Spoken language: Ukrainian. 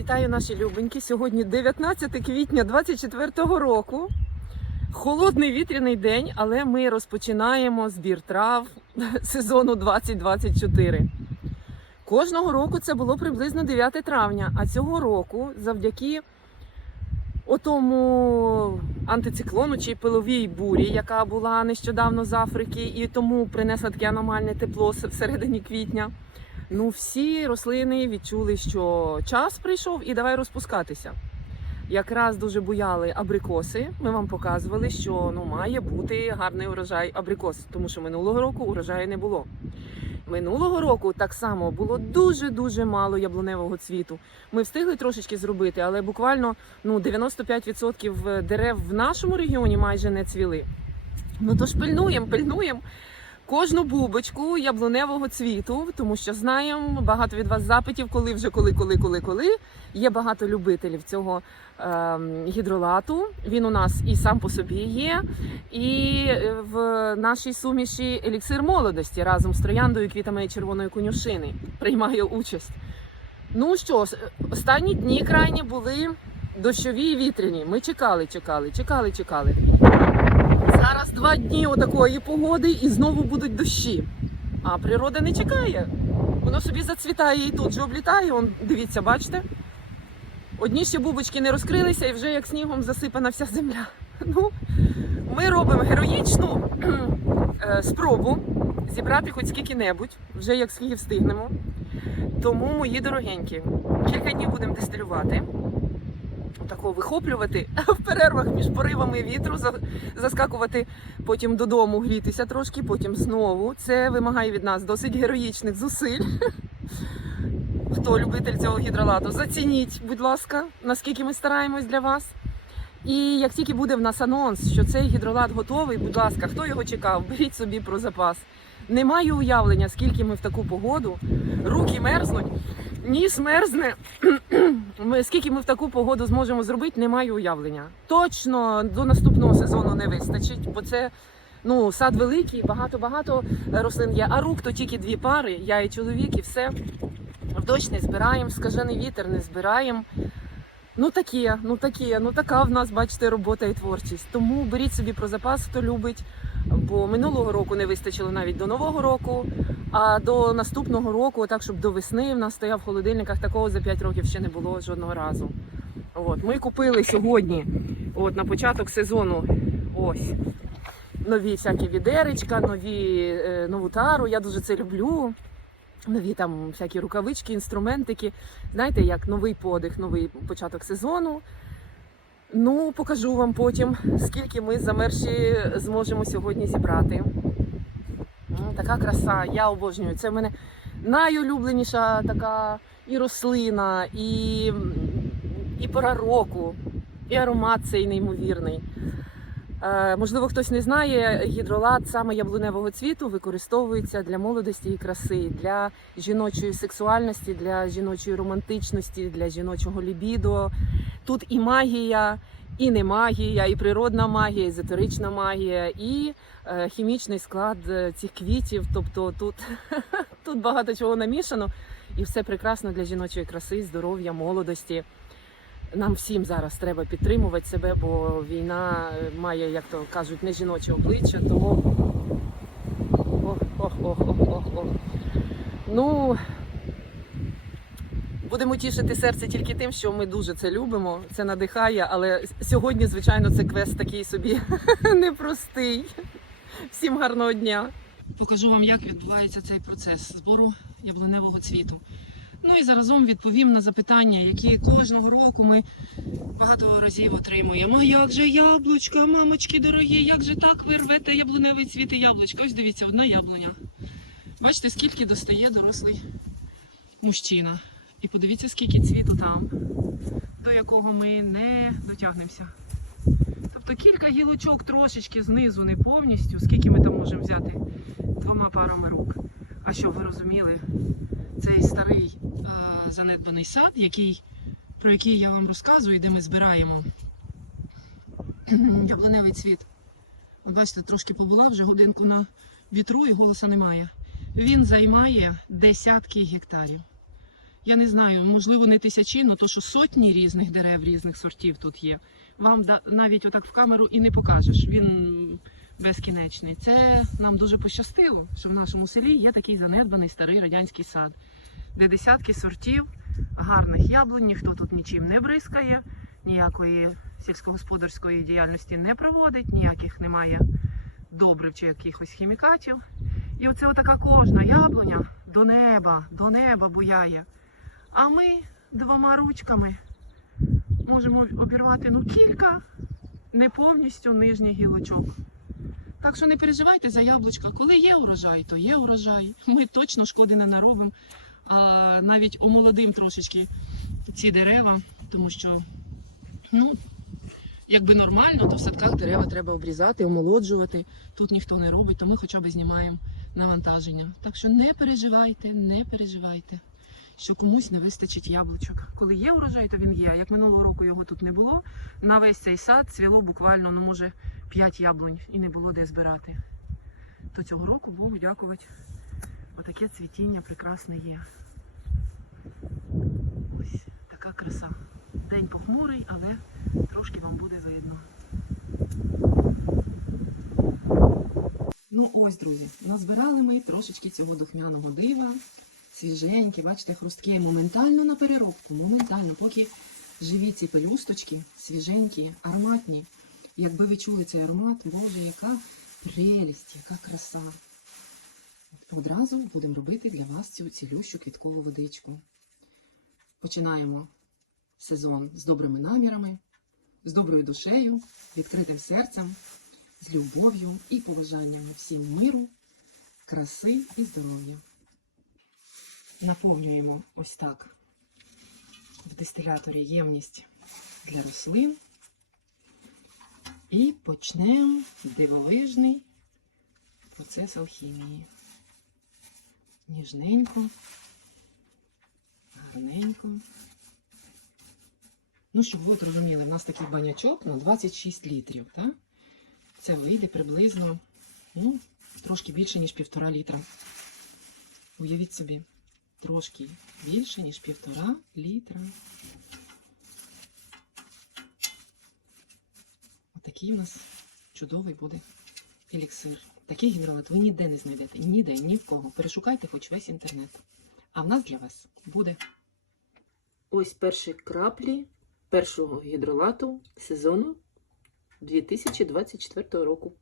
Вітаю наші любенькі. Сьогодні 19 квітня 24 року. Холодний вітряний день, але ми розпочинаємо збір трав сезону 2024. Кожного року це було приблизно 9 травня, а цього року, завдяки отому антициклону чи пиловій бурі, яка була нещодавно з Африки, і тому принесла таке аномальне тепло всередині квітня. Ну, всі рослини відчули, що час прийшов і давай розпускатися. Якраз дуже буяли абрикоси. Ми вам показували, що ну має бути гарний урожай абрикос, тому що минулого року урожаю не було. Минулого року так само було дуже дуже мало яблуневого цвіту. Ми встигли трошечки зробити, але буквально ну 95% дерев в нашому регіоні майже не цвіли. Ну тож пильнуємо, пильнуємо кожну бубочку яблуневого цвіту, тому що знаємо багато від вас запитів, коли вже коли, коли, коли, коли. Є багато любителів цього е, гідролату. Він у нас і сам по собі є, і е, в нашій суміші еліксир молодості разом з трояндою, квітами червоної конюшини приймає участь. Ну що останні дні крайні були дощові і вітряні. Ми чекали, чекали, чекали, чекали. Зараз два дні отакої погоди і знову будуть дощі. А природа не чекає. Воно собі зацвітає і тут же облітає. Он, дивіться, бачите? Одні ще бубочки не розкрилися і вже як снігом засипана вся земля. Ну, ми робимо героїчну е, спробу зібрати хоч скільки-небудь, вже як скільки встигнемо. Тому, мої дорогенькі, кілька днів будемо дистилювати такого вихоплювати в перервах між поривами вітру, за- заскакувати потім додому, грітися трошки, потім знову. Це вимагає від нас досить героїчних зусиль. Хто любитель цього гідролату, зацініть, будь ласка, наскільки ми стараємось для вас. І як тільки буде в нас анонс, що цей гідролат готовий, будь ласка, хто його чекав, беріть собі про запас. Не маю уявлення, скільки ми в таку погоду, руки мерзнуть, ніс мерзне. Ми, скільки ми в таку погоду зможемо зробити, не маю уявлення. Точно до наступного сезону не вистачить, бо це ну, сад великий, багато-багато рослин є. А рук то тільки дві пари, я і чоловік, і все. В дощ не збираємо, скажений вітер не збираємо. Ну таке, ну таке, ну така в нас, бачите, робота і творчість. Тому беріть собі про запас, хто любить. Бо минулого року не вистачило навіть до нового року, а до наступного року, так щоб до весни в нас стояв в холодильниках, такого за 5 років ще не було жодного разу. От, ми купили сьогодні, от на початок сезону, ось нові всякі відеречка, нові е, нову тару. Я дуже це люблю. Нові там всякі рукавички, інструментики. Знаєте, як новий подих, новий початок сезону. Ну, покажу вам потім, скільки ми замерші зможемо сьогодні зібрати. М, Така краса, я обожнюю. Це в мене найулюбленіша така і рослина, і, і пора року, і аромат цей неймовірний. Е, можливо, хтось не знає, гідролат саме яблуневого цвіту використовується для молодості і краси, для жіночої сексуальності, для жіночої романтичності, для жіночого лібідо. Тут і магія, і не магія, і природна магія, і езотерична магія, і е, хімічний склад е, цих квітів. Тобто тут, тут багато чого намішано, і все прекрасно для жіночої краси, здоров'я, молодості. Нам всім зараз треба підтримувати себе, бо війна е, має, як то кажуть, не жіноче обличчя, тому ох, ох, ох, ох, ох, ох. Ну будемо тішити серце тільки тим, що ми дуже це любимо. Це надихає, але сьогодні, звичайно, це квест такий собі непростий. Всім гарного дня. Покажу вам, як відбувається цей процес збору яблуневого цвіту. Ну і заразом відповім на запитання, які кожного року ми багато разів отримуємо. А як же яблучка, мамочки дорогі, як же так ви рвете яблуневий цвіт і яблучка? Ось дивіться, одна яблуня. Бачите, скільки достає дорослий мужчина. І подивіться, скільки цвіту там, до якого ми не дотягнемося. Тобто кілька гілочок трошечки знизу, не повністю, скільки ми там можемо взяти двома парами рук. А що ви розуміли? Цей старий е, занедбаний сад, який, про який я вам розказую, де ми збираємо яблуневий цвіт. От бачите, трошки побула вже годинку на вітру і голоса немає. Він займає десятки гектарів. Я не знаю, можливо, не тисячі, але то, що сотні різних дерев різних сортів тут є. Вам навіть отак в камеру і не покажеш. Він безкінечний. Це нам дуже пощастило, що в нашому селі є такий занедбаний старий радянський сад, де десятки сортів гарних яблунь, ніхто тут нічим не бризкає, ніякої сільськогосподарської діяльності не проводить, ніяких немає добрив чи якихось хімікатів. І оце отака кожна яблуня до неба, до неба буяє. А ми двома ручками можемо обірвати ну кілька не повністю нижніх гілочок. Так що не переживайте за яблучка. Коли є урожай, то є урожай. Ми точно шкоди не наробимо. Навіть омолодим трошечки ці дерева, тому що ну, якби нормально, то в садках дерева треба обрізати, омолоджувати. Тут ніхто не робить, то ми хоча б знімаємо навантаження. Так що не переживайте, не переживайте, що комусь не вистачить яблучок. Коли є урожай, то він є. А Як минулого року його тут не було, на весь цей сад цвіло буквально, ну може, 5 яблунь і не було де збирати. То цього року Богу дякувати. Отаке цвітіння прекрасне є. Ось така краса. День похмурий, але трошки вам буде видно. Ну ось, друзі, назбирали ми трошечки цього духмяного дива. Свіженькі, бачите, хрусткі моментально на переробку, моментально, поки живі ці пелюсточки, свіженькі, ароматні. Якби ви чули цей аромат, боже, яка прелість, яка краса. Одразу будемо робити для вас цю цілющу квіткову водичку. Починаємо сезон з добрими намірами, з доброю душею, відкритим серцем, з любов'ю і побажаннями всім миру, краси і здоров'я. Наповнюємо ось так в дистиляторі ємність для рослин. І почнемо дивовижний процес алхімії. Ніжненько, гарненько. Ну, щоб ви от розуміли, в нас такий банячок на 26 літрів. Так? Це вийде приблизно ну, трошки більше, ніж півтора літра. Уявіть собі, трошки більше, ніж півтора літра. Отакий у нас чудовий буде еліксир. Такий гідролат ви ніде не знайдете. Ніде, ні в кого. Перешукайте хоч весь інтернет. А в нас для вас буде. Ось перші краплі першого гідролату сезону 2024 року.